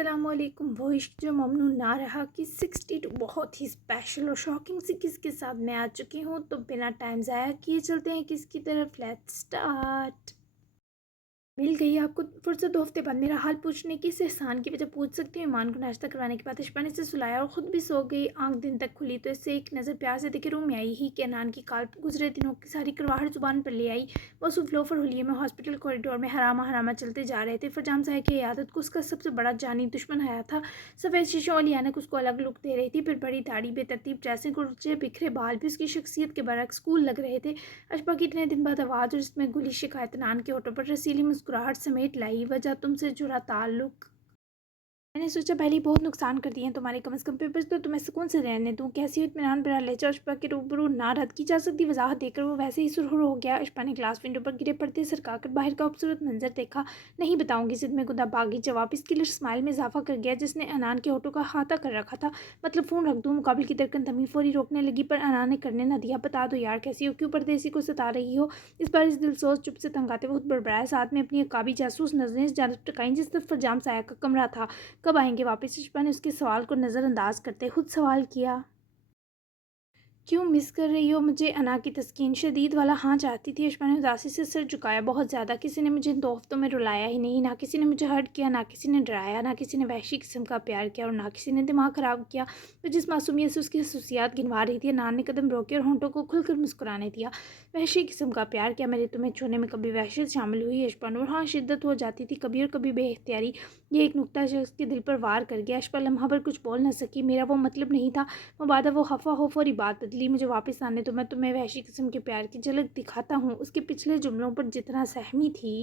السلام علیکم۔ وہ عشق جو ممنوع نہ رہا کی 62 بہت ہی اسپیشل اور شاکنگ سی کس کے ساتھ میں آ چکی ہوں، تو بنا ٹائم ضائع کیے چلتے ہیں کس کی طرف۔ Let's start. مل گئی آپ کو فرصت 2 ہفتے بعد میرا حال پوچھنے کی۔ اس احسان کی وجہ پوچھ سکتی ہوں۔ ایمان کو ناشتہ کروانے کے بعد اشپا نے اسے سلایا اور خود بھی سو گئی۔ آنکھ دن تک کھلی تو اسے ایک نظر پیار سے دیکھے روم میں آئی ہی کہ انان کی کال گزرے دنوں کی ساری کڑواہٹ زبان پر لے آئی۔ وہ صبح لوفر ہولیے میں ہاسپٹل کوریڈور میں حرامہ چلتے جا رہے تھے۔ فرجام صاحب کی عیادت کو اس کا سب سے بڑا جانی دشمن آیا تھا۔ سفید شیشوں والی عینک اس کو الگ لک دے رہی تھی، پھر بڑی داڑھی، بے ترتیب ڈریسنگ اور اونچے بکھرے بال بھی اس کی شخصیت کے برعکس کول لگ رہے تھے۔ اشپا کی اتنے دن بعد آواز اور اس میں گلی شکایت انان کے ہونٹوں پر رسیلی مسکراہٹ سمیٹ لائی۔ وجہ تم سے جڑا تعلق۔ میں نے سوچا پہلے ہی بہت نقصان کر دیے ہیں تمہارے، کم از کم پیپرز تو تمہیں سکون سے رہنے دوں۔ کیسی ہو؟ اطمینان بھرا لہجہ اشپا کے روبرو نہ رد کی جا سکتی وضاحت دے کر وہ ویسے ہی سرخر ہو گیا۔ اشپا نے گلاس ونڈو پر گرے پردے سرکا کر باہر کا خوبصورت منظر دیکھا۔ نہیں بتاؤں گی، ضد میں گدا باغی جواب اس کی لٹ اسمائل میں اضافہ کر گیا جس نے انان کے ہونٹوں کا احاطہ کر رکھا تھا۔ مطلب فون رکھ دوں؟ مقابل کی دھڑکن تھمی، فوری روکنے لگی پر انان نے کرنے نہ دیا۔ بتا دو یار کیسی ہو، کیوں پردیسی کو ستا رہی ہو؟ اس بار اس دلسوز چپ سے تنگ آتے بہت بڑبڑایا، ساتھ میں اپنی عقابی جاسوس نظریں اس جانب ٹکائیں جس طرف فرجام سایہ کا کمرہ تھا۔ کب آئیں گے واپس؟ اشپا نے اس کے سوال کو نظر انداز کرتے خود سوال کیا۔ کیوں مس کر رہی ہو مجھے؟ انا کی تسکین شدید والا ہاں چاہتی تھی۔ اشپا نے اداسی سے سر جھکایا۔ بہت زیادہ۔ کسی نے مجھے ان 2 ہفتوں میں رلایا ہی نہیں، نہ کسی نے مجھے ہرٹ کیا، نہ کسی نے ڈرایا، نہ کسی نے وحشی قسم کا پیار کیا اور نہ کسی نے دماغ خراب کیا۔ وہ جس معصومیت سے اس کی خصوصیات گنوا رہی تھی، انان نے قدم روکے اور ہونٹوں کو کھل کر مسکرانے دیا۔ وحشی قسم کا پیار؟ کیا میرے تمہیں چھونے میں کبھی وحشت شامل ہوئی؟ اشپا نور: ہاں، شدت ہو جاتی تھی کبھی اور کبھی بے اختیاری۔ یہ ایک نکتہ جو اس کے دل پر وار کر گیا۔ اشپا لمحہ بھر کچھ بول نہ سکی۔ میرا وہ مطلب نہیں تھا۔ مبادا وہ خفا ہو فوری بات بدلی۔ مجھے واپس آنے دو، میں تمہیں وحشی قسم کے پیار کی جھلک دکھاتا ہوں۔ اس کے پچھلے جملوں پر جتنا سہمی تھی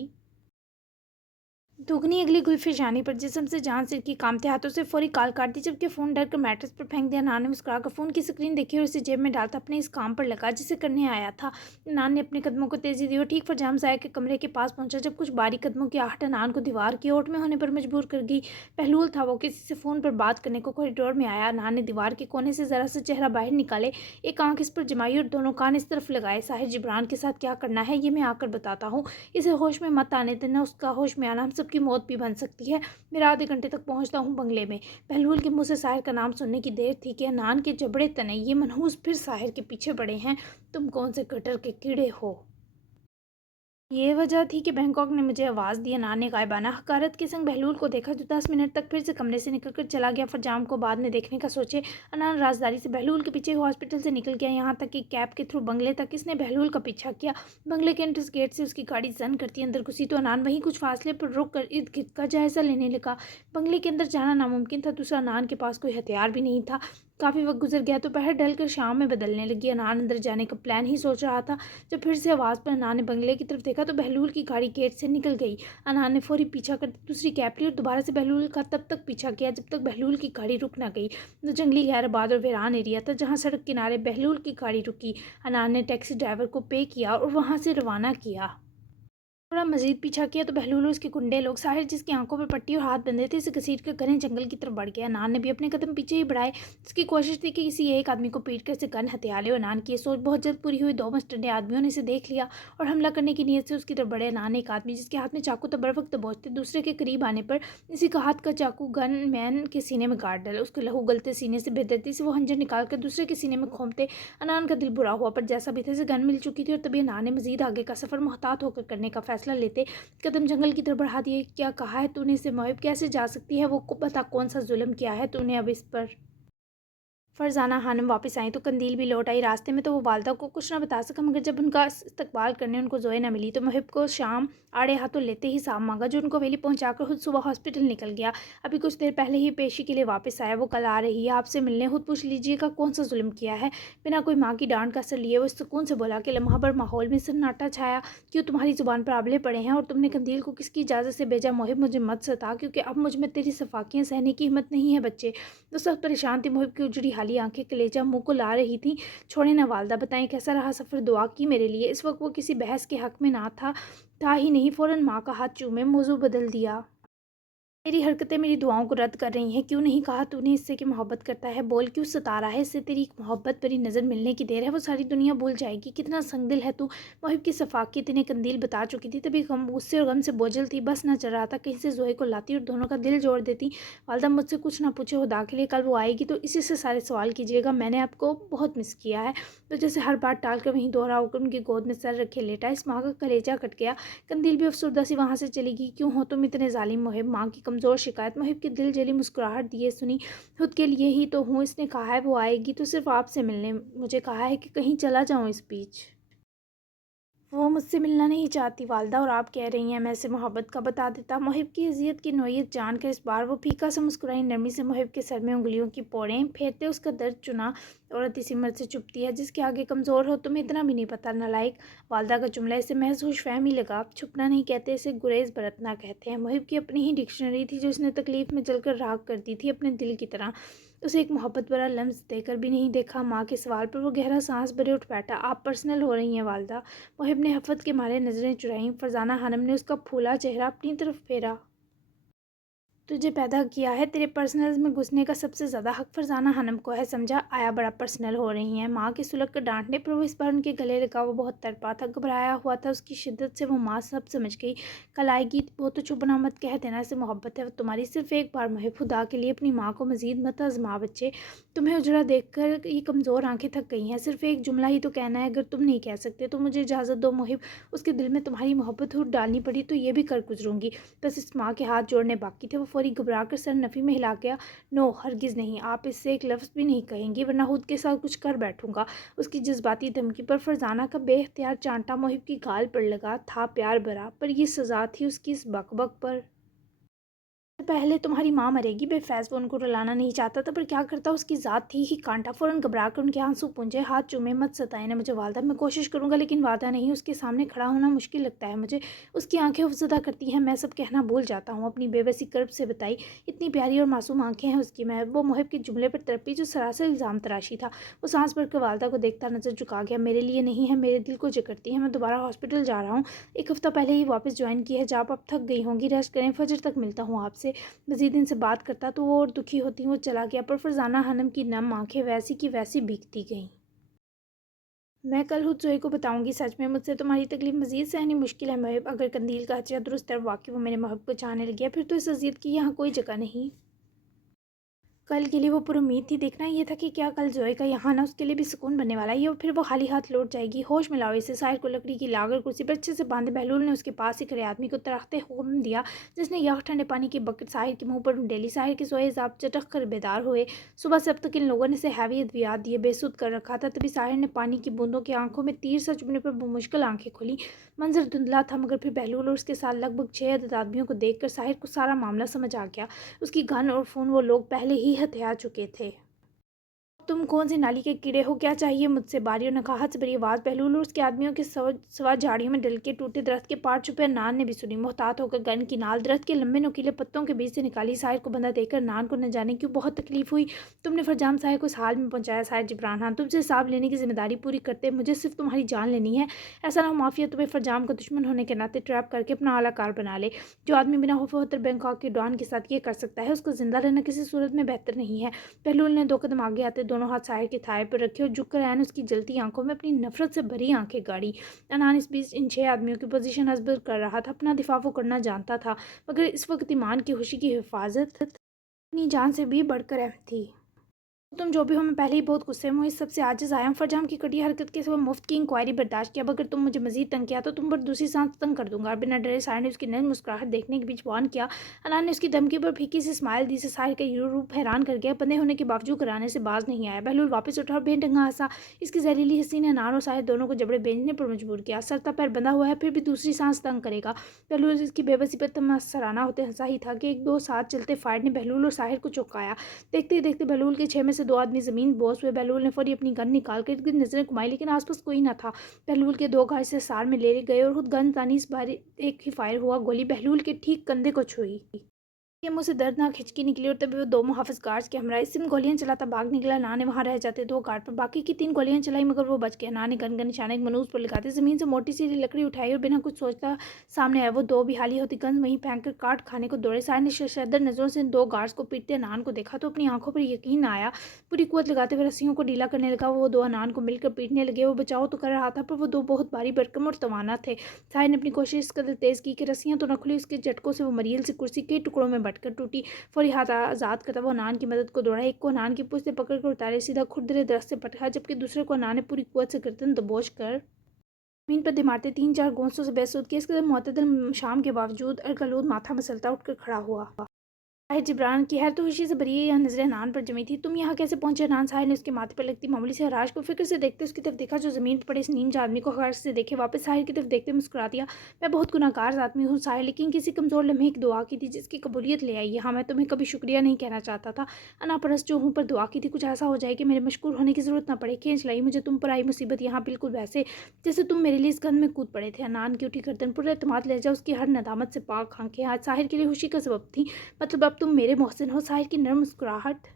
دگنی اگلی گلفشانی پر جسم سے جان سرکی، کامتے ہاتھوں سے فوری کال کاٹ دی جبکہ فون ڈر کر میٹرس پر پھینک دیا۔ انان نے مسکرا کر فون کی سکرین دیکھی اور اسے جیب میں ڈالتا اپنے اس کام پر لگا جسے کرنے آیا تھا۔ انان نے اپنے قدموں کو تیزی دی اور ٹھیک فرجام صاحب کے کمرے کے پاس پہنچا جب کچھ باریک قدموں کی آہٹ انان کو دیوار کی اوٹ میں ہونے پر مجبور کر گئی۔ بہلول تھا، وہ کسی سے فون پر بات کرنے کو کوریڈور میں آیا۔ انان نے دیوار کے کونے سے ذرا سا چہرہ باہر نکالے، ایک آنکھ اس پر جمائی اور دونوں کان اس طرف لگائے۔ ساحر جبران کے ساتھ کیا کرنا ہے یہ میں آ کر بتاتا ہوں، اسے ہوش میں مت آنے دینا، اس کا ہوش میں آنا ہم سب کی موت بھی بن سکتی ہے۔ میرا آدھے گھنٹے تک پہنچتا ہوں بنگلے میں۔ بہلول کے منہ سے ساحر کا نام سننے کی دیر تھی کہ انان کے جبڑے تنے یہ منحوس پھر ساحر کے پیچھے پڑے ہیں۔ تم کون سے گٹر کے کیڑے ہو؟ یہ وجہ تھی کہ بینکاک نے مجھے آواز دی۔ انان نے غائبانہ حقارت کے سنگ بہلول کو دیکھا جو 10 منٹ تک پھر سے کمرے سے نکل کر چلا گیا۔ فرجام کو بعد میں دیکھنے کا سوچے۔ انان رازداری سے بہلول کے پیچھے ہاسپٹل سے نکل گیا، یہاں تک کہ کیب کے تھرو بنگلے تک اس نے بہلول کا پیچھا کیا۔ بنگلے کے انٹرس گیٹ سے اس کی گاڑی زن کرتی اندر گھسی تو انان وہیں کچھ فاصلے پر رک کر ارد گرد کا جائزہ لینے لگا۔ بنگلے کے اندر جانا ناممکن تھا، دوسرا انان کے پاس کوئی ہتھیار بھی نہیں تھا۔ کافی وقت گزر گیا، دوپہر ڈھل کر شام میں بدلنے لگی۔ انان اندر جانے کا پلان ہی سوچ رہا تھا جب پھر سے آواز پر انان نے بنگلے کی طرف دیکھا تو بہلول کی گاڑی گیٹ سے نکل گئی۔ انان نے فوری پیچھا کرتے دوسری کیب لی اور دوبارہ سے بہلول کا تب تک پیچھا کیا جب تک بہلول کی گاڑی رک نہ گئی۔ وہ جنگلی غیر آباد اور ویران ایریا تھا جہاں سڑک کنارے بہلول کی گاڑی رکی۔ انان نے ٹیکسی ڈرائیور کو پے کیا اور وہاں سے روانہ کیا۔ تھوڑا مزید پیچھا کیا تو بہلول اور اس کے گنڈے لوگ، ساحر جس کی آنکھوں پر پٹی اور ہاتھ بندھے تھے، اسے گھسیٹ کر گھنے جنگل کی طرف بڑھ گیا۔ انان نے بھی اپنے قدم پیچھے ہی بڑھائے۔ اس کی کوشش تھی کہ کسی ایک آدمی کو پیٹ کر اسے گن ہتھیا لے۔ انان کی یہ سوچ بہت جلد پوری ہوئی۔ 2 مسٹنڈے آدمیوں نے اسے دیکھ لیا اور حملہ کرنے کی نیت سے اس کی طرف بڑھے۔ انان نے ایک آدمی جس کے ہاتھ میں چاقو تھا بروقت دبوچ تھے، دوسرے کے قریب آنے پر اسی کا ہاتھ کا چاقو گن مین کے سینے میں گاڑ ڈالا۔ اس کے لہو گلتے سینے سے بے دردی سے وہ خنجر نکال کر دوسرے کے سینے میں کھومتے۔ انان کا دل برا ہوا پر جیسا بھی تھا اسے گن مل چکی تھی اور تبھی انان نے مزید آگے کا سفر محتاط ہو کر کرنے کا فیصلہ لیتے قدم جنگل کی طرف بڑھا دیے۔ کیا کہا ہے تو نے اسے؟ محب کیسے جا سکتی ہے وہ؟ بتا کون سا ظلم کیا ہے تو نے اب اس پر؟ فرزانہ خانم واپس آئیں تو قندیل بھی لوٹ آئی۔ راستے میں تو وہ والدہ کو کچھ نہ بتا سکا مگر جب ان کا استقبال کرنے ان کو زوئے نہ ملی تو محب کو شام آڑے ہاتھوں لیتے ہی صاحب مانگا جو ان کو ویلی پہنچا کر خود صبح ہاسپٹل نکل گیا۔ ابھی کچھ دیر پہلے ہی پیشی کے لیے واپس آیا۔ وہ کل آ رہی ہے آپ سے ملنے، خود پوچھ لیجیے گا کون سا ظلم کیا ہے؟ بنا کوئی ماں کی ڈانٹ کا اثر لیے وہ اس سکون سے بولا کہ لمحہ بھر ماحول میں سناٹا چھایا۔ کیوں تمہاری زبان پر آبلے پڑے ہیں اور تم نے قندیل کو کس کی اجازت سے بھیجا؟ محب مجھے مت ستا کیونکہ اب مجھ میں تیری صفاقیاں سہنے کی ہمت نہیں ہے بچے۔ وہ سخت پریشان تھی، محب کی اجڑی حالی آنکھیں کلیجہ منہ کو لا رہی تھیں۔ چھوڑیں نا والدہ، بتائیں کیسا رہا سفر، دعا کی میرے لیے۔ اس وقت وہ کسی بحث کے حق میں نہ تھا ہی نہیں، فوراً ماں کا ہاتھ چومے موضوع بدل دیا۔ तेरी हरकतें मेरी दुआओं को रद्द कर रही हैं। क्यों नहीं कहा तूने इससे कि मोहब्बत करता है? बोल, क्यों सता रहा है? इससे तेरी एक मोहब्बत भरी नज़र मिलने की देर है, वो सारी दुनिया भूल जाएगी। कितना संगदिल है तू। मोहिब की सफाकियत इन्हें कंदील बता चुकी थी, तभी गम गुस्से और गम से बोझल थी। बस न चल रहा था कहीं से जोए को लाती और दोनों का दिल जोड़ देती। वालदा मुझसे कुछ ना पूछे खुदा के लिए, कल वो आएगी तो इसी से सारे सवाल कीजिएगा। मैंने आपको बहुत मिस किया है। तो जैसे हर बात टाल कर वहीं दोहरा होकर उनकी गोद में सर रखे लेटा। इस माँ का कलेजा कट गया। कंदील भी अफसरदा सी वहाँ से चली गई। क्यों हो तुम इतने जालिम मोहिब? माँ की कमज़ोर शिकायत मोहिब की दिल जली मुस्कुराहट दिए सुनी। खुद के लिए ही तो हूँ, इसने कहा है वो आएगी तो सिर्फ आपसे मिलने, मुझे कहा है कि कहीं चला जाऊँ इस बीच। वो मुझसे मिलना नहीं चाहती वालदा, और आप कह रही हैं मैं इसे मोहब्बत का बता देता। मोहिब की अजियत की नोयत जानकर इस बार वो फीका सा मुस्कुराई। नरमी से मोहिब के सर में उंगलियों की पोड़ें फेरते उसका दर्द चुना। औरत इसी मर्द से चुपती है जिसके आगे कमज़ोर हो, तुम्हें इतना भी नहीं पता नालायक। वालदा का जुमला इसे महज फहमी लगा। छुपना नहीं कहते इसे, गुरेज बरतना कहते हैं। मोहिब की अपनी ही डिक्शनरी थी जो उसने तकलीफ़ में जलकर राख कर दी थी अपने दिल की तरह। उसे एक मोहब्बत भरा लम्स देकर भी नहीं देखा। माँ के सवाल पर वो गहरा सांस भरे उठ बैठा। आप पर्सनल हो रही हैं वालदा। मोहिब ने हफ़्त के मारे नज़रें चुराईं। फरजाना खानम ने उसका फूला चेहरा अपनी तरफ फेरा। तुझे पैदा किया है, तेरे पर्सनल्स में घुसने का सबसे ज़्यादा हक फरजाना खानम को है, समझा? आया बड़ा पर्सनल हो रही हैं। माँ के सुलग कर डांटने पर वो इस बार उनके गले लगा। वो बहुत तड़पा था, घबराया हुआ था। उसकी शिद्दत से वो माँ सब समझ गई। कल आएगी वो तो चुप ना मत कह देना इसे मोहब्बत है वो तुम्हारी, सिर्फ एक बार मोहिब, खुदा के लिए अपनी माँ को मजीद मत आजमा बच्चे। तुम्हें उजड़ा देख कर ये कमज़ोर आंखें थक गई हैं। सिर्फ एक जुमला ही तो कहना है, अगर तुम नहीं कह सकते तो मुझे इजाज़त दो मोहिब। उसके दिल में तुम्हारी मोहब्बत हूट डालनी पड़ी तो ये भी कर गुजरूंगी। बस इस माँ के हाथ जोड़ने बाकी थे। वो फौरी घबरा कर सर नफ़ी में हिला गया। नो, हरगिज़ नहीं, आप इससे एक लफ्ज़ भी नहीं कहेंगी वरना खुद के साथ कुछ कर बैठूंगा। उसकी जज्बाती धमकी पर फरजाना का बेख्तियार चांटा मोहिब की गाल पर लगा। था प्यार भरा, पर यह सज़ा थी उसकी इस बकबक पर। पहले तुम्हारी माँ मरेगी। बेफैज़ वो उनको रुलाना नहीं चाहता था, पर क्या करता, उसकी ज़ात थी ही कांटा। फ़ौरन घबरा कर उनके आंसू पूंजे। हाथ चूमे, मत सताए ना मुझे वालदा, मैं कोशिश करूँगा लेकिन वादा नहीं, उसके सामने खड़ा होना मुश्किल लगता है मुझे। उसकी आंखें उफज़दा करती हैं, मैं सब कहना भूल जाता हूँ। अपनी बेबसी कर्ब से बताई। इतनी प्यारी और मासूम आंखें हैं उसकी। मैं वो मोहिब के जुमले पर तड़पी जो सरासर इल्ज़ाम तराशी था। वो सांस भर कर वालदा को देखता नजर झुका गया। मेरे लिए नहीं है, मेरे दिल को जकड़ती है। मैं दोबारा हॉस्पिटल जा रहा हूँ, एक हफ़्ता पहले ही वापस ज्वाइन की है। जब आप थक गई होंगी रेस्ट करें, फजर तक मिलता हूँ आपसे। मज़ीद इनसे बात करता तो वो और दुखी होती। वो चला गया, पर फरजाना खानम की नम आंखें वैसी की वैसी भीगती गईं। मैं कल खुद जोई को बताऊंगी, सच में मुझसे तुम्हारी तकलीफ मज़ीद सहनी मुश्किल है महब। अगर कंदील का अच्छा दुरुस्त तरफ वाकई वो मेरे महब को चाहने लगी है, फिर तो इस अजियत की यहाँ कोई जगह नहीं। कल के लिए वो पुरुम्मीद थी। देखना ये था कि क्या कल जोए का यहाँ ना उसके लिए भी सुकून बनने वाला है, या फिर वो खाली हाथ लौट जाएगी। होश मिलाओ इसे। साहिर को लकड़ी की लागर कुर्सी पर अच्छे से बांधे बहलूल ने उसके पास ही खड़े आदमी को तराखते हुक्म दिया, जिसने यह ठंडे पानी की बकेट साहिर के मुंह पर ढेली। साहिर के सोए जाप चटक कर बेदार हुए। सुबह से अब तक इन लोगों ने इसे हैवी अद्वियात दिए बेसुध कर रखा था। तभी साहिर ने पानी की बूंदों की आंखों में तीर सा चुभने पर मुश्किल आंखें खोली। मंजर धुंधला था, मगर फिर बहलूल और उसके साथ लगभग 6 अदद आदमियों को देखकर साहिर को सारा मामला समझ आ गया। उसकी गन और फ़ोन वो लोग पहले ही हथिया चुके थे। तुम कौन सी नाली के कीड़े हो, क्या चाहिए मुझसे? बारियों ने कहा से बड़ी आवाज़ बहलूल और उसके आदमियों के सवा झाड़ियों में डल के टूटे दरख्त के पार छुपे नान ने भी सुनी। मोहतात होकर गन की नाल दरख्त के लंबे नुकीले पत्तों के बीच से निकाली। साहिर को बंदा देखकर नान को न जाने क्यों बहुत तकलीफ हुई। तुमने फरजाम साहिर को इस हाल में पहुंचाया। साहिर जिब्रान खान, तुमसे हिसाब लेने की जिम्मेदारी पूरी करते, मुझे सिर्फ तुम्हारी जान लेनी है। ऐसा ना हो माफिया तुम्हें फरजाम का दुश्मन होने के नाते ट्रैप करके अपना आला कार बना ले। जो आदमी बिना खौफ बैंकॉक के डॉन के साथ ये कर सकता है, उसको जिंदा रहना किसी सूरत में बेहतर नहीं है। बहलूल ने 2 कदम आगे आते दोनों हाथ साहिर के थाए पर रखे और झुककर ऐन उसकी जलती आंखों में अपनी नफरत से भरी आंखें गाड़ी। अनान इस बीच इन 6 आदमियों की पोजीशन हस्बल कर रहा था। अपना दिफा वो करना जानता था, मगर इस वक्त ईमान की खुशी की हिफाजत अपनी जान से भी बढ़कर अहम थी। तुम जो भी हो, मैं पहले ही बहुत गुस्से में हूँ, इस सबसे आजिज़ आया हूँ। फरजाम की कटी हरकत के सिवा मुफ्त की इंक्वायरी बर्दाश्त किया। अब अगर तुम मुझे मजीद तंग किया तो तुम पर दूसरी सांस तंग कर दूंगा। और बिना डरे साहिर ने उसकी नई मुस्कुराहट देखने के बीच वान किया। अनान ने उसकी धमकी पर फीकी से स्माइल दी से साहिर का रूप हैरान कर गया। बंदे होने के बावजूद कराने से बाज नहीं आया। बहलूल वापस उठा और बेढंगा हंसा। इसकी जहरीली हंसी ने अनान और साहिर दोनों को जबड़े बेचने पर मजबूर किया। सरता पैर बंधा हुआ है, फिर भी दूसरी सांस तंग करेगा। बहलूल इसकी बेबसी पर तमसराना होते हंसा ही था कि 1-2 साथ चलते फायर ने बहलूल और साहिर को चौंकाया। देखते ही देखते बहलूल के 6 में से 2 आदमी ज़मीन बोस हुए। बहलूल ने फौरी अपनी गन निकाल कर इर्द-गिर्द नजरें घुमाई, लेकिन आसपास कोई न था। बहलूल के 2 घाव से सार में ले गए और खुद गन तानी। इस बार एक ही फायर हुआ। गोली बहलूल के ठीक कंधे को छुई। ये मुँह से दर्दनाक हिचकी निकली और तभी वो दो मुहाफ़िज़ गार्ड्स के हमराह सिम गोलियां चलाता भाग निकला। ना ने वहाँ रह जाते दो गार्ड पर बाकी की तीन गोलियां चलाई मगर वो बच गया। ना ने गन का निशाना एक मनूस पर लगाते ज़मीन से मोटी सी लकड़ी उठाई और बिना कुछ सोचता सामने आया। वो दो भी हाली होती गन वहीं फेंक कर काट खाने को दौड़े। साय ने शर्मसार नज़रों से इन दो गार्ड्स को पीटते अनान को देखा तो अपनी आंखों पर यकीन ना आया। पूरी कुव्वत लगाते हुए रस्सियों को ढीला करने लगा। वो दो अनान को मिलकर पीटने लगे। वो बचाव तो कर रहा था पर वो दो बहुत भारी भरकम और तवाना थे। साय ने अपनी कोशिश इस कदर तेज़ की कि रस्सियां तो न खुली, उसके झटकों से वो मरील सी कुर्सी कई टुकड़ों में बंटकर टूटी। फौरी हाथ आज़ाद करता वो अनान की मदद को दौड़ा। एक को अनान की पूँछ से पकड़ कर उतारे, सीधा खुरदरे दरख्त से पटका, जबकि दूसरे को अनान ने पूरी कुव्वत से गर्दन दबोच कर ज़मीन पर दिमाते तीन चार गोंसों से बेसुध किया। इस कदर मुअत्तदल शाम के बावजूद अलकलूद माथा मसलता उठकर खड़ा हुआ। साहिर जिब्रान की हैरत खुशी से भरी यह नज़रें अनान पर जमी थी। तुम यहाँ कैसे पहुंचे अनान? साहिर ने उसके माथे पर लगती मामूली से हराश को फिक्र से देखते उसकी तरफ देखा जो ज़मीन पर पड़े इस नीम आदमी को हर्ष से देखे। वापस साहिर की तरफ देखते मुस्कुरा दिया। मैं बहुत गुनाहगार आदमी हूँ साहिर, लेकिन किसी कमज़ोर लम्हे की दुआ की थी जिसकी कबूलियत ले आई। यहाँ मैं तुम्हें कभी शुक्रिया नहीं कहना चाहता था। अना परस्त जो हूँ पर दुआ की थी कुछ ऐसा हो जाए कि मेरे मशकूर होने की ज़रूरत ना पड़े। खींच लाई मुझे तुम पर आई मुसीबत यहाँ बिल्कुल वैसे जैसे तुम मेरे लिए इस गंध में कूद पड़े थे। अनान की उठी गर्दन पर एतमाद लहजा उसकी हर नदामत से पाक आंखें आज साहिर के लिए खुशी का सबब थी। मतलब अब तुम मेरे मोहसिन हो? साहिर की नर्म मुस्कुराहट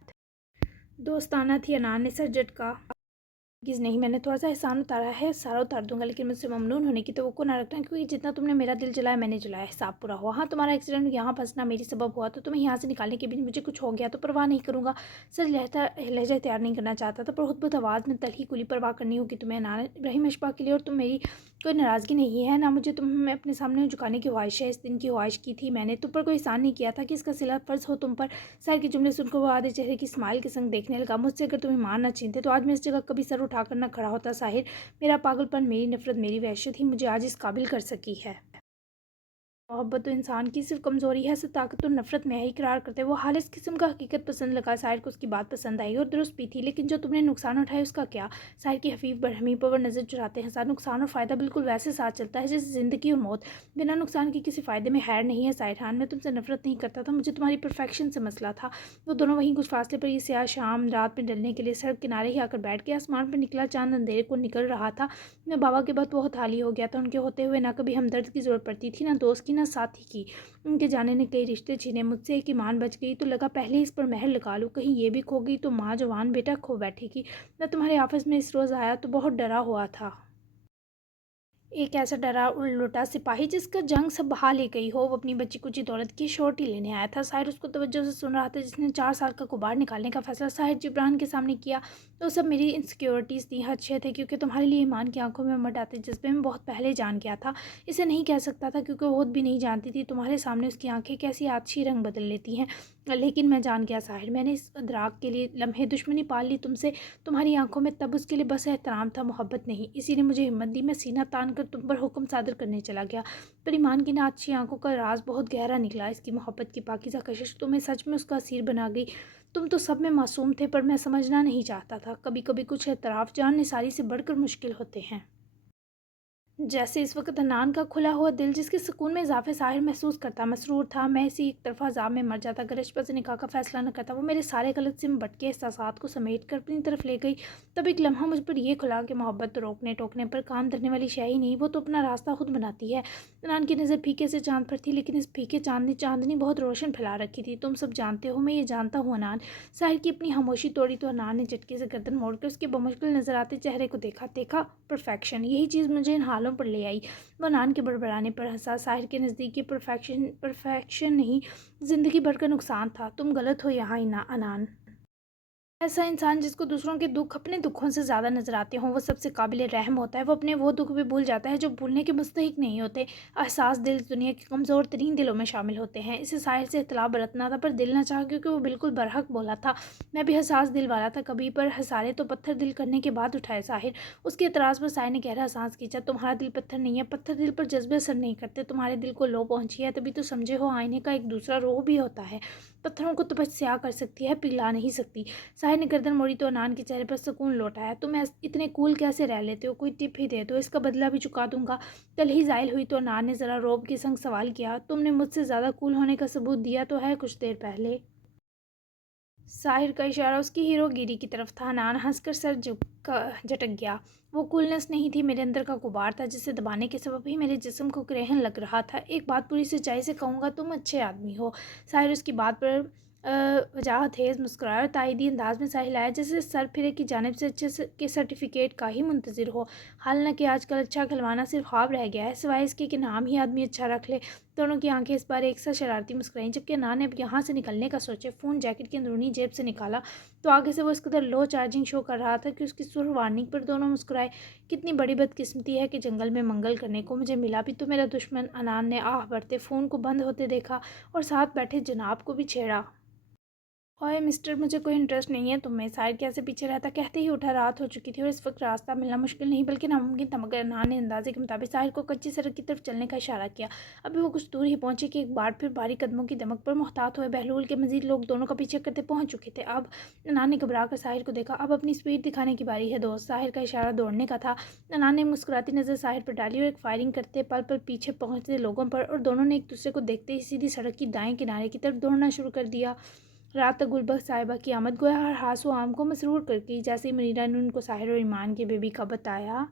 दोस्ताना थी। अनान ने सर झटका। हरगिज़ नहीं, मैंने थोड़ा सा एहसान उतारा है, सारा उतार दूंगा, लेकिन मुझसे ममनून होने की तवक्को ना रखना, क्योंकि जितना तुमने मेरा दिल जलाया मैंने जलाया, हिसाब पूरा हुआ। हाँ, तुम्हारा एक्सीडेंट यहाँ फंसना मेरी सबब हुआ, तो तुम्हें यहाँ से निकालने के बीच मुझे कुछ हो गया तो परवाह नहीं करूँगा। सर लहजा तैयार नहीं करना चाहता था, पर हुत आवाज़ में तलखी कुली परवाह करनी होगी तुम्हें अनान। इब्राहिम अशफाक के लिए और तुम मेरी कोई नाराज़गी नहीं है ना, मुझे तुम्हें अपने सामने झुकाने की ख्वाहिश है। इस दिन की ख्वाहिश की थी मैंने, तुम पर कोई एहसान नहीं किया था कि इसका सिला फ़र्ज़ हो तुम पर। साहिर के जुमले सुनकर वो आधे चेहरे की स्माइल के संग देखने लगा। मुझसे अगर तुम्हें मान ना छीनते तो आज मैं इस जगह कभी सर उठाकर न खड़ा होता साहिर। मेरा पागलपन, मेरी नफरत, मेरी वहशत ही मुझे आज इस काबिल कर सकी है। मोहब्बत तो इंसान की सिर्फ कमज़ोरी है, सिर्फ ताकत और नफरत में है इकरार करते। वो हाल इस किस्म का हकीकत पसंद लगा। साहिर को उसकी बात पसंद आई और दुरुस्त भी थी, लेकिन जो तुमने नुकसान उठाया उसका क्या? साहिर की हफीफ बरहमी पर नज़र चुराते हैं। साथ नुकसान और फ़ायदा बिल्कुल वैसे साथ चलता है जैसे ज़िंदगी और मौत, बिना नुकसान के किसी फ़ायदे में हैर नहीं है। साहिर खान, मैं तुमसे नफरत नहीं करता था, मुझे तुम्हारी परफेक्शन से मसला था। वो दोनों वहीं कुछ फासले पर, ये स्याह शाम रात में डलने के लिए सड़क किनारे ही आकर बैठ गए। आसमान पर निकला चांद अंधेरे को निकल रहा था। मैं बाबा के बाद बहुत हाली हो गया था, उनके होते हुए ना कभी हमदर्द की ज़रूरत पड़ती थी, ना दोस्त की, ना साथी की। उनके जाने ने कई रिश्ते छीने मुझसे। एक ईमान बच गई तो लगा पहले ही इस पर मेहर लगा लूँ, कहीं ये भी खो गई तो माँ जवान बेटा खो बैठेगी। मैं तुम्हारे ऑफिस में इस रोज़ आया तो बहुत डरा हुआ था। एक ऐसा डरा लुटा सिपाही जिसका जंग सब बहा ले गई हो, वो अपनी बच्ची कुची दौलत की शोरटी लेने आया था। साहिर उसको तवज्जो से सुन रहा था, जिसने 4 साल का गुबार निकालने का फैसला साहिर जिब्रान के सामने किया। तो सब मेरी इनसिक्योरिटीज़ थी, हदशे थे, क्योंकि तुम्हारे लिए ईमान की आंखों में उमड़ आते जज्बे में बहुत पहले जान गया था। इसे नहीं कह सकता था क्योंकि वो खुद भी नहीं जानती थी तुम्हारे सामने उसकी आंखें कैसी आछी रंग बदल लेती हैं, लेकिन मैं जान गया साहिर। मैंने इस अदराक के लिए लम्हे दुश्मनी पाल ली तुमसे। तुम्हारी आंखों में तब उसके लिए बस एहतराम था, मोहब्बत नहीं। इसी ने मुझे हिम्मत दी, मैं सीना तान कर तुम पर हुक्म सादर करने चला गया। पर ईमान की ना अच्छी आंखों का राज बहुत गहरा निकला। इसकी मोहब्बत की पाकीज़ा कशिश तुम्हें सच में उसका असीर बना गई। तुम तो सब में मासूम थे, पर मैं समझना नहीं चाहता था। कभी कभी कुछ एतराफ़ जान निसारी से बढ़कर मुश्किल होते हैं। जैसे इस वक्त अनान का खुला हुआ दिल, जिसके सुकून में इजाफे साहिर महसूस करता, मसरूर था। मैं इसी एक तरफा अज़ाब में मर जाता अगर रिश्ते से निकाह का फैसला न करता। वो मेरे सारे गलत सिम भटके एहसासात को समेट कर अपनी तरफ ले गई। तब एक लम्हा मुझ पर यह खुला कि मोहब्बत तो रोकने टोकने पर काम धरने वाली शय ही नहीं, वो तो अपना रास्ता खुद बनाती है। अनान की नज़र फीके से चांद पर थी, लेकिन इस फीके चांदनी बहुत रोशन फैला रखी थी। तुम सब जानते हो, मैं ये जानता हूँ अनान। साहिर की अपनी खामोशी तोड़ी तो अनान ने झटके से गर्दन मोड़कर उसके बमुश्किल नजर आते चेहरे को देखा। परफेक्शन, यही चीज़ मुझे इन हालों पर ले आई। वो नान के बड़बड़ाने पर हंसा। साहिर के नज़दीक ये परफेक्शन नहीं, ज़िंदगी भर का नुकसान था। तुम गलत हो यहाँ अनान। ऐसा इंसान जिसको दूसरों के दुख अपने दुखों से ज़्यादा नजर आते हों, वो सबसे काबिल रहम होता है। वो अपने वो दुख भी भूल जाता है जो भूलने के मुस्तहिक नहीं होते। एहसास दिल दुनिया के कमज़ोर तरीन दिलों में शामिल होते हैं। इसे साहिर से इतला बरतना था, पर दिल ना चाहा, क्योंकि वो बिल्कुल बरहक बोला था। मैं भी हसास दिल वाला था कभी, पर हसारे तो पत्थर दिल करने के बाद उठाए साहिर। उसके एतराज़ पर साहिर ने गहरा सांस खींचा। तुम्हारा दिल पत्थर नहीं है, पत्थर दिल पर जज्बे असर नहीं करते। तुम्हारे दिल को लो पहुँची है, तभी तो समझे हो आईने का एक दूसरा रूह भी होता है। पत्थरों को तो बस स्याह कर सकती है, पिघला नहीं सकती। साहिर ने गर्दन मोड़ी तो अनान के चेहरे पर सुकून लौट आया। तुम इतने कूल कैसे रह लेते हो? कोई टिप ही दे दो, इसका बदला भी चुका दूंगा। कल ही ज़ाइल हुई तो अनान ने ज़रा रौब के संग सवाल किया। तुमने मुझसे ज़्यादा कूल होने का सबूत दिया तो है कुछ देर पहले। साहिर का इशारा उसकी हीरोगिरी की तरफ था। अनान हंसकर सर झटक गया। वो कूलनेस नहीं थी, मेरे अंदर का गुबार था जिसे दबाने के सबब ही मेरे जिस्म को ग्रहण लग रहा था। एक बात पूरी सच्चाई से कहूँगा, तुम अच्छे आदमी हो। साहिर उसकी बात पर वजाहतेज मुस्कुराया और तायदी अंदाज में सा हिलाया, जैसे सर फिरे की जानिब से के सर्टिफिकेट का ही मुंतज़िर हो। हालांकि आजकल अच्छा खिलवाना सिर्फ ख्वाब रह गया है, सिवाय इसके कि नाम ही आदमी अच्छा रख ले। दोनों की आंखें इस बार एक साथ शरारती मुस्कुराईं। जबकि अनान ने अब यहाँ से निकलने का सोचे, फ़ोन जैकेट की अंदरूनी जेब से निकाला तो आगे से वो इस कदर लो चार्जिंग शो कर रहा था कि उसकी सुर वार्निंग पर दोनों मुस्कुराए। कितनी बड़ी बदकिस्मती है कि जंगल में मंगल करने को मुझे मिला भी तो मेरा दुश्मन। अनान ने आह भरते फ़ोन को बंद होते देखा और साथ बैठे जनाब को भी छेड़ा। ओए मिस्टर, मुझे कोई इंटरेस्ट नहीं है तुम में। साहिर कैसे पीछे रहता कहते ही उठा। रात हो चुकी थी और इस वक्त रास्ता मिलना मुश्किल नहीं बल्कि नामुमकिन था, मगर अनहार ने अंदाजे के मुताबिक साहिर को कच्ची सड़क की तरफ चलने का इशारा किया। अभी वो कुछ दूर ही पहुंचे कि एक बार फिर भारी कदमों की दमक पर मुहतात हुए बहलूल के मजीद लोग दोनों का पीछे करते पहुंच चुके थे। अब अनहार ने घबरा कर साहिर को देखा। अब अपनी स्पीड दिखाने की बारी है दोस्त। साहिर का इशारा दौड़ने का था। अनहार ने मुस्कुराती नज़र साहिर पर डाली और एक फायरिंग करते पल पल पीछे पहुंचते लोगों पर, और दोनों ने एक दूसरे को देखते ही सीधी सड़क की दाएं किनारे की तरफ दौड़ना शुरू कर दिया। रात तक गुलबख्श साहिबा की आमद गोया हर हासो आम को मसरूर कर गई। जैसे ही मनीरा ने उनको साहिर और ईमान की बेबी का बताया,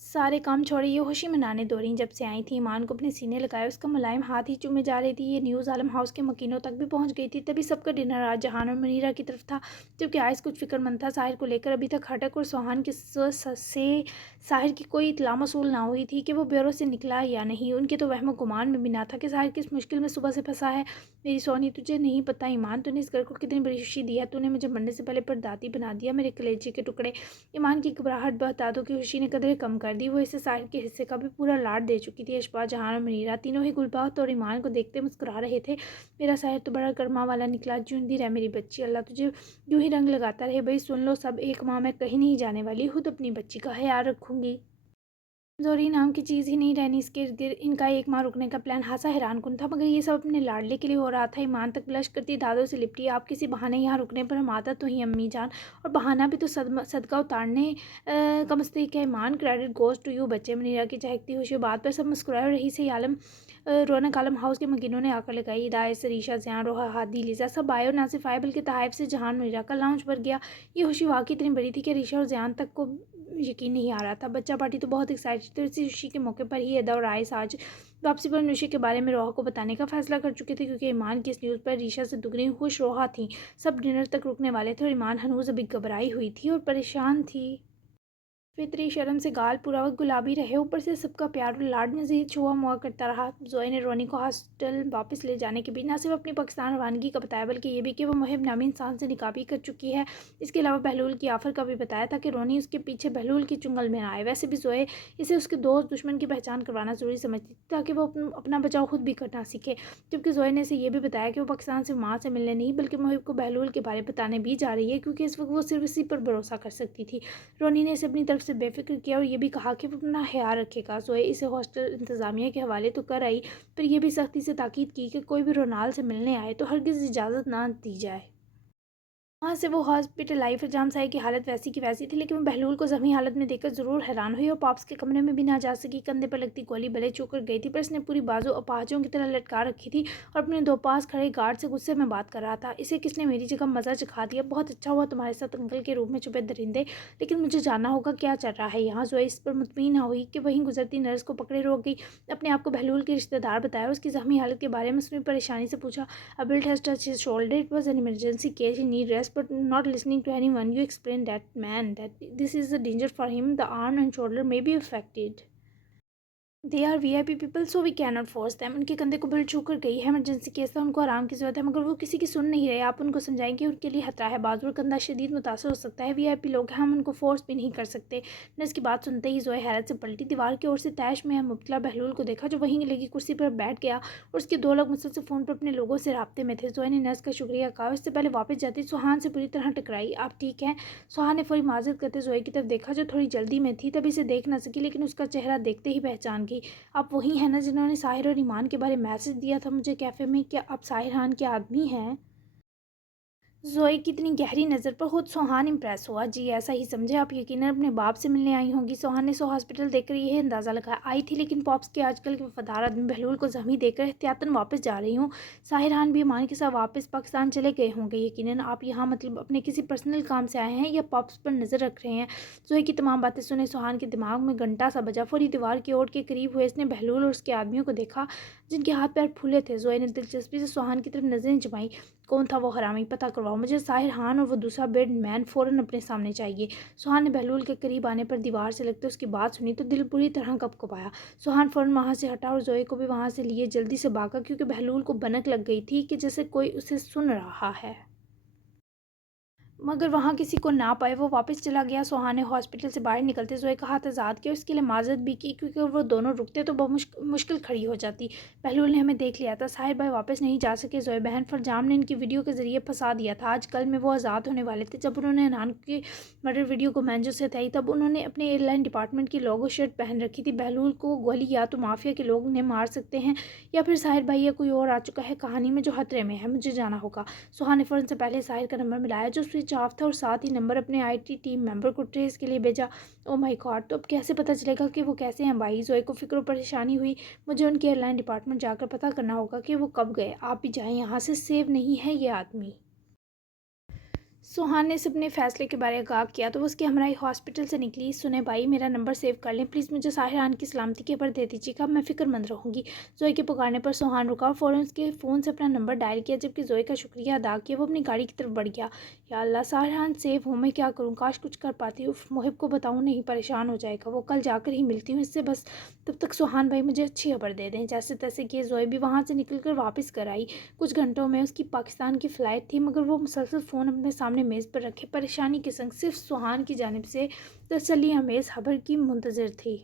सारे काम छोड़े ये खुशी मनाने दौड़ी। जब से आई थी ईमान को अपने सीने लगाए उसका मुलायम हाथ ही चूमे जा रही थी। ये न्यूज़ आलम हाउस के मकीनों तक भी पहुंच गई थी। तभी सबका डिनर आज जहान और मनीरा की तरफ था, जबकि आयस कुछ फिक्रमंद था साहिर को लेकर। अभी तक हटक और सोहान के से साहिर की कोई इतला मसूल ना हुई थी कि वो ब्यूरो से निकला या नहीं। उनके तो वहम गुमान में भी ना था कि साहिर किस मुश्किल में सुबह से फंसा है। मेरी सोनी, तुझे नहीं पता ईमान, तूने इस घर को कितनी बड़ी खुशी दी है। तूने मुझे मरने से पहले परदादी बना दिया, मेरे कलेजे के टुकड़े। ईमान की घबराहट बहतादों की खुशी ने कदरें कम कर दी। वो इसे साहिर के हिस्से का भी पूरा लाड दे चुकी थी। अशबा, जहान और मनीरा तीनों ही गुलबख्त और ईमान को देखते मुस्कुरा रहे थे। मेरा साहिर तो बड़ा कर्मा वाला निकला। जिंदी रह मेरी बच्ची, अल्लाह तुझे यूं ही रंग लगाता रहे। भाई सुन लो सब, एक माँ मैं कहीं नहीं जाने वाली, खुद अपनी बच्ची का ख्याल रखूंगी। जोरी नाम की चीज़ ही नहीं रहनी इसके इर्द गिर्द। इनका एक माह रुकने का प्लान हासा हैरानकुन था, मगर ये सब अपने लाडले के लिए हो रहा था। ईमान तक ब्लश करती दादों से लिपटी, आप किसी बहाने यहाँ रुकने पर हम आदत तो ही अम्मी जान, और बहाना भी तो सदका उतारने का मस्तीक है। ईमान, क्रेडिट गोज़ टू यू बच्चे। मनीरा की चहकती खुशी बात पर सब मुस्कुराए और रही से आलम रौनक आलम हाउस के मकीनों ने आकर लगाई। हिदायत, सरीशा, ज़ियान, रोहा, हादी, लिजा सब आए और ना सिर्फ आए बल्कि तहाइफ से जहान मनीरा का लाउंज भर गया। ये खुशी वाकई इतनी बड़ी थी कि रीशा और ज़ियान तक को यकीन नहीं आ रहा था। बच्चा पार्टी तो बहुत एक्साइटेड थे। इसी खुशी के मौके पर ही अदा और आयस आज वापसी पर नुशी के बारे में रोहा को बताने का फैसला कर चुके थे, क्योंकि ईमान की इस न्यूज़ पर रीशा से दुगनी खुश रोहा थी। सब डिनर तक रुकने वाले थे और ईमान हनूज अभी घबराई हुई थी और परेशान थी। फितरी शर्म से गाल पूरा वक्त गुलाबी रहे, ऊपर से सबका प्यार और लाड मजीद छुआ मुआ करता रहा। जोए ने रोनी को हॉस्टल वापस ले जाने के बीच न सिर्फ अपनी पाकिस्तान रवानगी का बताया, बल्कि ये भी कि वो मुहिब नामी इंसान से निकाह भी कर चुकी है। इसके अलावा बहलूल की आफर का भी बताया था कि रोनी उसके पीछे बहलूल की चुंगल में आए। वैसे भी जोए इसे उसके दोस्त दुश्मन की पहचान करवाना ज़रूरी समझती थी, ताकि वो अपना बचाव खुद भी करना सीखे। जबकि जोए ने इसे ये भी बताया कि वो पाकिस्तान से माँ से मिलने नहीं बल्कि मुहिब को बहलूल के बारे बताने भी जा रही है, क्योंकि इस वक्त वो सिर्फ इसी पर भरोसा कर सकती थी। रोनी ने इसे अपनी तरफ से बेफिक्र किया और ये भी कहा कि वो अपना ख्याल रखेगा। जोए इसे हॉस्टल इंतज़ामिया के हवाले तो कर आई, पर यह भी सख्ती से ताकीद की कि कोई भी रोनाल से मिलने आए तो हरगिज़ इजाज़त ना दी जाए। वहाँ से वो हॉस्पिटल आई। फिर जाम साई की हालत वैसी की वैसी थी, लेकिन वो बहलूल को ज़ख्मी हालत में देखकर ज़रूर हैरान हुई और पॉप्स के कमरे में भी ना जा सकी। कंधे पर लगती गोली भले चूक कर गई थी, पर इसने पूरी बाजू अपाहिजों की तरह लटका रखी थी और अपने दो पास खड़े गार्ड से गुस्से में बात कर रहा था। इसे किसने मेरी जगह मज़ा चखा दिया। बहुत अच्छा हुआ तुम्हारे साथ अंकल के रूप में छुपे दरिंदे, लेकिन मुझे जानना होगा क्या चल रहा है यहाँ। जोए इस पर मुतमिन ना हुई कि वहीं गुजरती नर्स को पकड़े रोक गई। अपने आप को बहलूल के रिश्तेदार बताया, उसकी ज़ख्मी हालत के बारे में उसने परेशानी से पूछा। A bullet has touched his shoulder. It was an emergency case. He need rest, but not listening to anyone. You explain that man that this is a danger for him. The arm and shoulder may be affected. They are VIP people, so we can not force them. उनके कंधे को bullet छू कर गई है, emergency case था, उनको आराम की ज़रूरत है, मगर वो किसी की सुन नहीं रहे। आप उनको समझाएंगे उनके लिए खतरा है, बाजू और कंधा शदीद मुतासर हो सकता है। VIP लोग हैं, हम उनको फोर्स भी नहीं कर सकते। नर्स की बात सुनते ही जोए हैरत से पलटी। दीवार की ओर से तैश में मुब्तला बहलूल को देखा, जो वहीं लगी कुर्सी पर बैठ गया और उसके दो लोग मुसलसल फ़ोन पर अपने लोगों से रब्ते में थे। जोए ने नर्स का शुक्रिया कहा। इससे पहले वापस जाती सुहान से पूरी तरह टकराई। आप ठीक हैं? सुहान ने फौरी माजरत करते जोए की तरफ देखा, जो थोड़ी जल्दी में थी, तभी इसे देख न सकी, लेकिन उसका चेहरा देखते ही पहचान गई। आप वही है ना जिन्होंने साहिर और ईमान के बारे में मैसेज दिया था मुझे कैफ़े में? क्या आप साहिर खान के आदमी हैं? ज़ोई की इतनी गहरी नज़र पर खुद सोहान इम्प्रेस हुआ। जी ऐसा ही समझे आप, यकीनन अपने बाप से मिलने आई होंगी। सोहान ने हॉस्पिटल देखकर यह अंदाज़ा लगाया। आई थी, लेकिन पॉप्स के आजकल के वफादार आदमी बहलूल को ज़मीं देकर एहतियातन वापस जा रही हूँ। साहिरान भी अमान के साथ वापस पाकिस्तान चले गए होंगे। यकीनन आप यहाँ मतलब अपने किसी पर्सनल काम से आए हैं या पॉप्स पर नज़र रख रहे हैं। ज़ोई की तमाम बातें सुने सोहान के दिमाग में घंटा सा बजा। फौरी दीवार की ओर के करीब हुए इसने बहलूल और उसके आदमियों को देखा जिनके हाथ पैर फूले थे। ज़ोई ने दिलचस्पी से सोहान की तरफ नज़रें जमाई। कौन था वो हरामी, पता करवाओ मुझे। साहिर खान और वो दूसरा बेड मैन फ़ौरन अपने सामने चाहिए। सुहान ने बहलूल के करीब आने पर दीवार से लगते उसकी बात सुनी तो दिल बुरी तरह कँपकँपाया। सुहान फ़ौरन वहाँ से हटा और ज़ोई को भी वहाँ से लिए जल्दी से भागा, क्योंकि बहलूल को भनक लग गई थी कि जैसे कोई उसे सुन रहा है। मगर वहाँ किसी को ना पाए वो वापस चला गया। सुहान ने हॉस्पिटल से बाहर निकलते ज़ोई का हाथ आज़ाद किया, उसके लिए माजरत भी की, क्योंकि अगर वो दोनों रुकते तो बहुत मुश्किल खड़ी हो जाती। बहलूल ने हमें देख लिया था, साहिर भाई वापस नहीं जा सके। ज़ोई बहन फरजाम ने इनकी वीडियो के ज़रिए फंसा दिया था। आज कल में वो आज़ाद होने वाले थे। जब उन्होंने नान की मर्डर वीडियो को मैंजो से थी, तब उन्होंने अपने एयरलाइन डिपार्टमेंट की लोगो शर्ट पहन रखी थी। बहलूल को गोली या तो माफिया के लोग ने मार सकते हैं या फिर साहिर भाई या कोई और आ चुका है कहानी में जो खतरे में है। मुझे जाना होगा। सुहान ने फ़ौरन से पहले साहिर का नंबर मिलाया जो स्विच ऑफ था, और साथ ही नंबर अपने आईटी टीम मेंबर को ट्रेस के लिए भेजा। ओ माय गॉड, तो अब कैसे पता चलेगा कि वो कैसे हैं भाई। ज़ोई को फिक्र और परेशानी हुई। मुझे उनके एयरलाइन डिपार्टमेंट जाकर पता करना होगा कि वो कब गए। आप भी जाएं, यहाँ से सेव नहीं है ये आदमी। सुहान ने अपने फ़ैसले के बारे में आगाह किया तो वो उसकी हमराही हॉस्पिटल से निकली। सुने भाई, मेरा नंबर सेव कर लें प्लीज़, मुझे साहिरान की सलामती की खबर दे दीजिएगा, मैं फ़िक्रमंद रहूँगी। ज़ोई के पुकारने पर सुहान रुका और फ़ौरन उसके फ़ोन से अपना नंबर डायल किया। जबकि ज़ोई का शुक्रिया अदा किया वो अपनी गाड़ी की तरफ बढ़ गया। या अल्लाह, साहिरान सेव हूँ, मैं क्या करूँ, काश कुछ कर पाती। उफ, मोहिब को बताऊँ नहीं, परेशान हो जाएगा वो। कल जाकर ही मिलती हूँ इससे, बस तब तक सुहान भाई मुझे अच्छी खबर दे दें। जैसे तैसे किए ज़ोई भी वहाँ से निकल कर वापस कर आई। कुछ घंटों में उसकी पाकिस्तान की फ़्लाइट थी, मगर वो मुसलसल फ़ोन अपने सामने मेज़ पर रखे परेशानी के संग सिर्फ सुहान की जानिब से तसल्ली हमेज़ खबर की मुंतज़िर थी।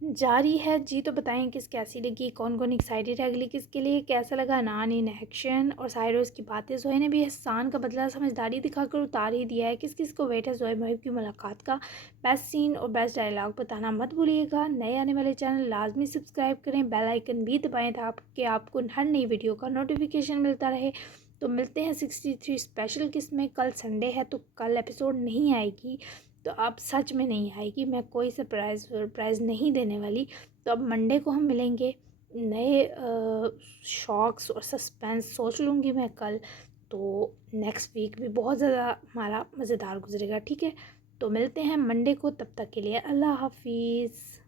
जारी है जी, तो बताएं किस कैसी लगी, कौन कौन एक्साइटेड है अगली किसके लिए, कैसा लगा नान इन एक्शन और साइरोस की बातें। ज़ोई ने भी एहसान का बदला समझदारी दिखाकर उतार ही दिया है। किस किस को वेट है ज़ोई मुहिब की मुलाकात का। बेस्ट सीन और बेस्ट डायलॉग बताना मत भूलिएगा। नए आने वाले चैनल लाजमी सब्सक्राइब करें, बेल आइकन भी दबाएं ताकि आपको हर नई वीडियो का नोटिफिकेशन मिलता रहे। तो मिलते हैं 63 स्पेशल किस में। कल संडे है तो कल एपिसोड नहीं आएगी, तो अब सच में नहीं आएगी, मैं कोई सरप्राइज़ नहीं देने वाली। तो अब मंडे को हम मिलेंगे। नए शॉक्स और सस्पेंस सोच लूँगी मैं कल। तो नेक्स्ट वीक भी बहुत ज़्यादा हमारा मज़ेदार गुजरेगा, ठीक है। तो मिलते हैं मंडे को, तब तक के लिए अल्लाह हाफिज़।